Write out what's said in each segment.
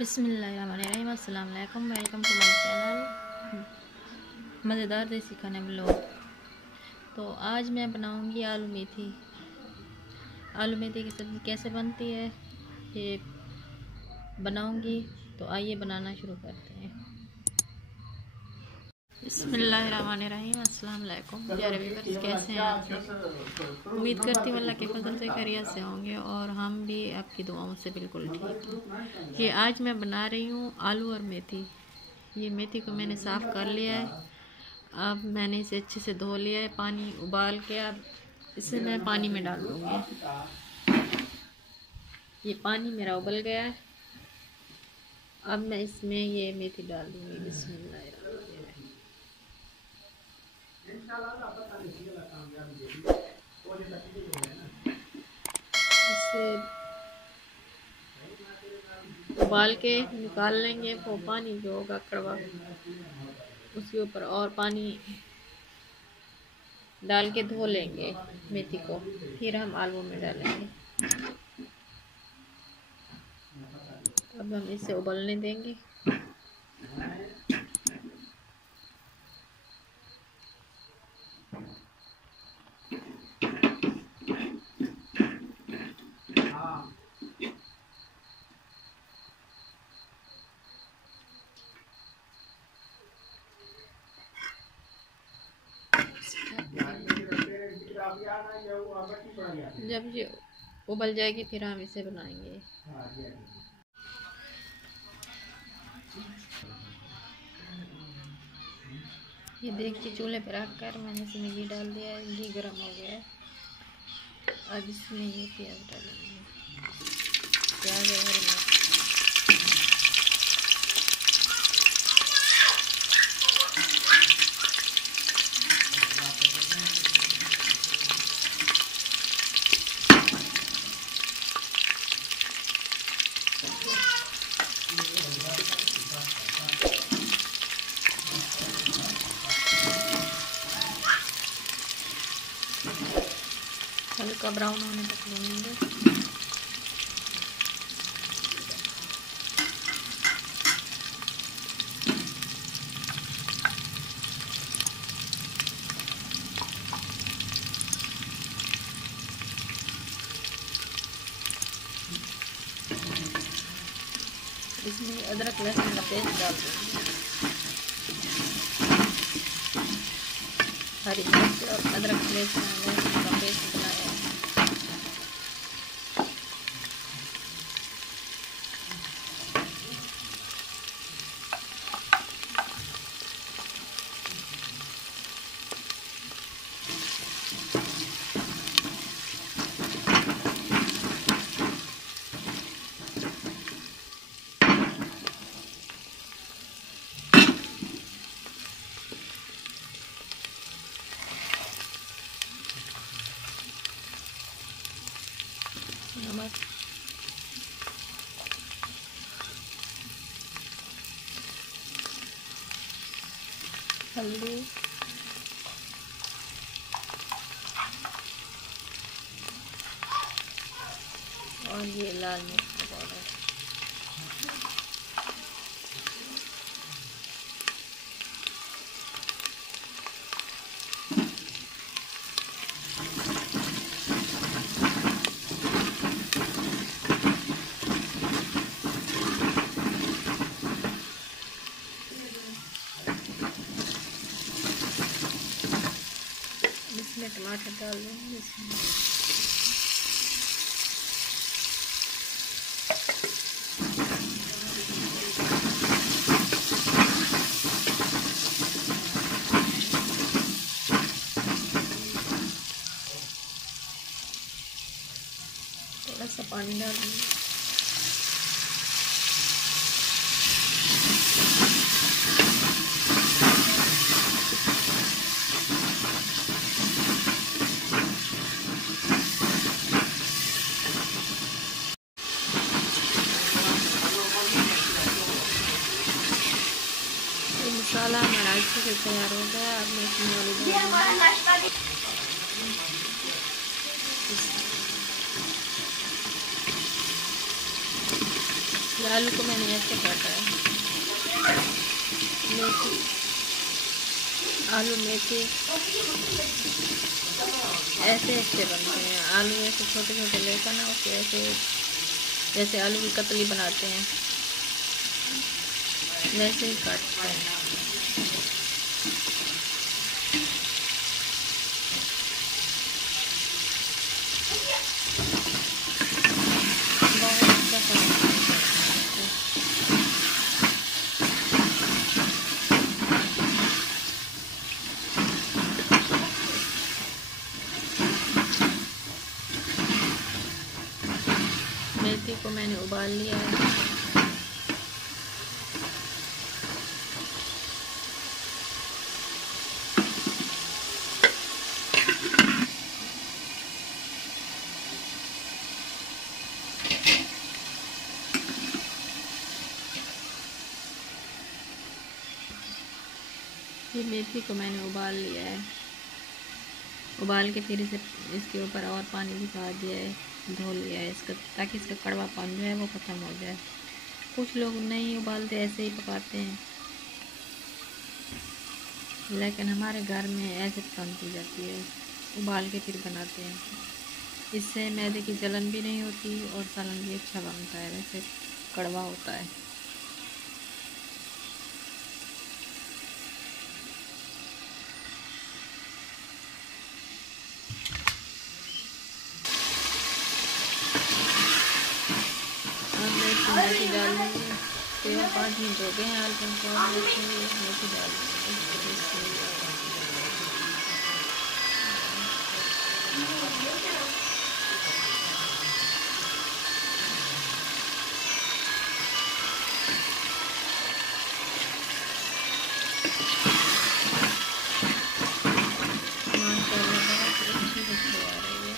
बिस्मिल्लाहिर्रहमानिर्रहीम। अस्सलाम वालेकुम। वेलकम टू माय चैनल मज़ेदार देसी खाने ब्लॉग। तो आज मैं बनाऊंगी आलू मेथी। आलू मेथी की सब्ज़ी कैसे बनती है ये बनाऊंगी। तो आइए बनाना शुरू करते हैं। बिस्मिल्लाहिर्रहमानिर्रहीम। अस्सलाम वालेकुम प्यारे व्यूअर्स, कैसे हैं आप सब? उम्मीद करती हूँ अल्लाह के फजल से खैरियत से होंगे और हम भी आपकी दुआओं से बिल्कुल ठीक हैं। ये आज मैं बना रही हूँ आलू और मेथी। ये मेथी को मैंने साफ़ कर लिया है। अब मैंने इसे अच्छे से धो लिया है, पानी उबाल के। अब इसे मैं पानी में डाल दूँगी। ये पानी मेरा उबल गया है। अब मैं इसमें ये मेथी डाल दूँगी। बिस्मिल्लाहिर्रहमानिर्रहीम। इसे उबाल के निकाल लेंगे। वो पानी जो होगा कड़वा उसके ऊपर और पानी डाल के धो लेंगे मेथी को। फिर हम आलू में डालेंगे। अब हम इसे उबलने देंगे। जब ये उबल जाएगी फिर हम इसे बनाएंगे। ये देखिए, चूल्हे पर रख कर मैंने इसमें घी डाल दिया है। घी गर्म हो गया है। अब इसमें ये प्याज डालेंगे। प्याज और हरी मिर्च। हल्का ब्राउन होने तक भूनेंगे। इसमें अदरक लहसुन का पेस्ट डाल देंगे। हरी मिर्च और अदरक लहसुन का पेस्ट बनाया है। नमक, हल्दी, और ये लाल मिर्च का पाउडर। इसमें टमाटर डाल देंगे। थोड़ा सा पानी डाल देंगे। मसाला हमारा अच्छे से तैयार हो गया। अब मैं इसमें वाली आलू को मैंने ऐसे काटा है। मेथी, आलू मेथी ऐसे अच्छे बनते हैं। आलू ऐसे छोटे छोटे लेकर ना उसको ऐसे जैसे आलू की कतली बनाते हैं वैसे ही काटते हैं। बहुत अच्छा मेथी को मैंने उबाल लिया है। ये मेथी को मैंने उबाल लिया है। उबाल के फिर इसे इसके ऊपर और पानी भी डाल दिया है, धो लिया है इसका, ताकि इसका कड़वापन जो है वो ख़त्म हो जाए। कुछ लोग नहीं उबालते, ऐसे ही पकाते हैं, लेकिन हमारे घर में ऐसे पसंद की जाती है, उबाल के फिर बनाते हैं। इससे मैदे की जलन भी नहीं होती और सालन भी अच्छा बनता है। वैसे कड़वा होता है। अब मैं इसमें मेथी डाल दूँगी। 3-5 मिनट हो गए हैं आलू को, मेथी डाल दूँगी। माशाल्लाह बहुत अच्छी खुशबू आ रही है।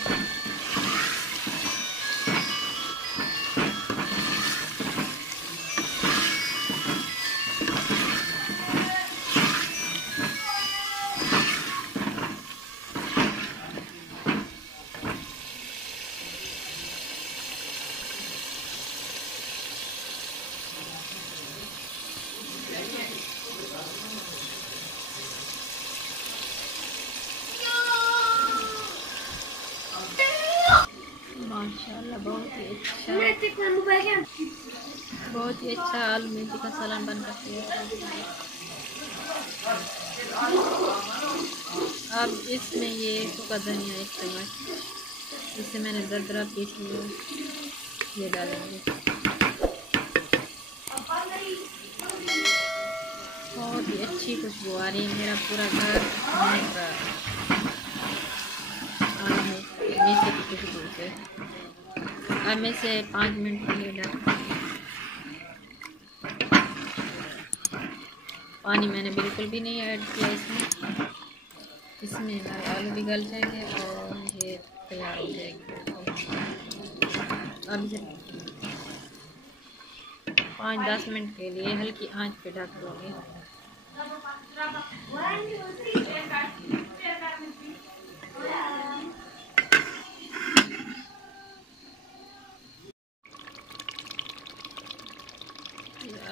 माशाल्लाह बहुत ही अच्छा आलू मेथी का सालन बनकर तैयार है। अब इसमें ये सूखा धनिया 1 चम्मच, इसे मैंने दरदरा पीस लिया, ये डालेंगे। बहुत ही अच्छी खुशबू आ रही है, मेरा पूरा घर महक रहा है आलू मेथी की खुशबू से। अब मैं इसे 5 मिनट के लिए ढक, पानी मैंने बिल्कुल भी नहीं ऐड किया इसमें। इसमें हमारे आलू भी गल जाएंगे और ये तैयार हो जाएगी। अब इसे 5-10 मिनट के लिए हल्की आंच पे ढक दूँगी।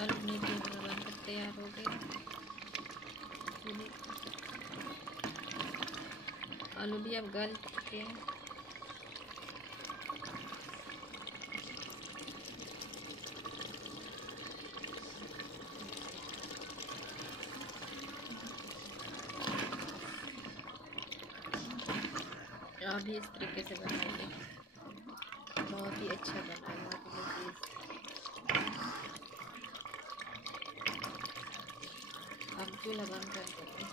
आलू मेथी बनकर तैयार हो गई। आलू भी अब गल चुके हैं। अभी इस तरीके से बनाएंगे, बहुत ही अच्छा बना है। अब चूल्हा बंद कर देते हैं,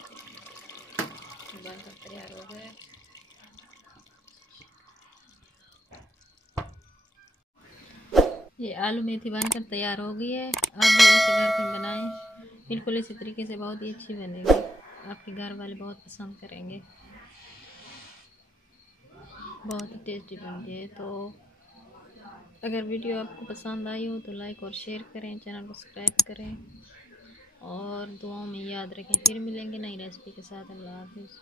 बनकर तैयार हो गया। ये आलू मेथी बनकर तैयार हो गई है। आप भी ऐसे घर में बनाएं, बिल्कुल इसी तरीके से बहुत ही अच्छी बनेगी। आपके घर वाले बहुत पसंद करेंगे, बहुत ही टेस्टी बनती है। तो अगर वीडियो आपको पसंद आई हो तो लाइक और शेयर करें, चैनल को सब्सक्राइब करें और दुआओं में याद रखें। फिर मिलेंगे नई रेसिपी के साथ। अल्लाह हाफिज़।